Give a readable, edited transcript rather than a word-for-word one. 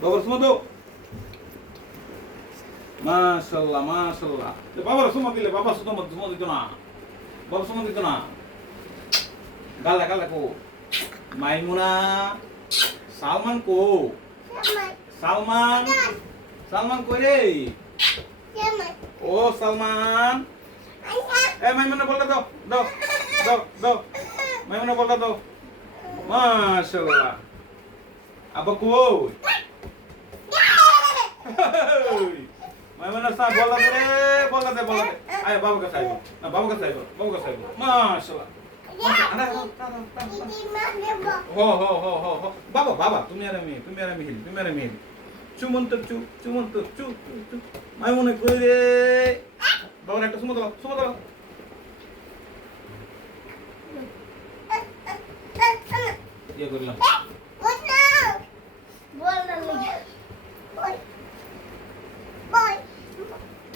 বাবার সুমা দাও মাশাআল্লাহ মাশাআল্লাহ বাবার সুমা দিলে বাবা সুমা দিত না বাবা সুমা দিত না গালা গালা কো মাইমুনা সালমান কো সালমান সালমান কই রে ও সালমান এ মাইমুনা বলটা দাও দাও দাও দাও মাইমুনা বলটা দাও মাশাআল্লাহ আব্বা কই মাইমুনা সা বলটা দে রে বলটা দে আয় বাবা কাছে আইবো না বাবা কাছে আইবো মাশাআল্লাহ हो हो हो हो हो बाबा बाबा तुम्ही आरा मी चुमंत चु मायमुना कই রে বাবার একটা সুমা দাও ইয়ে করলাম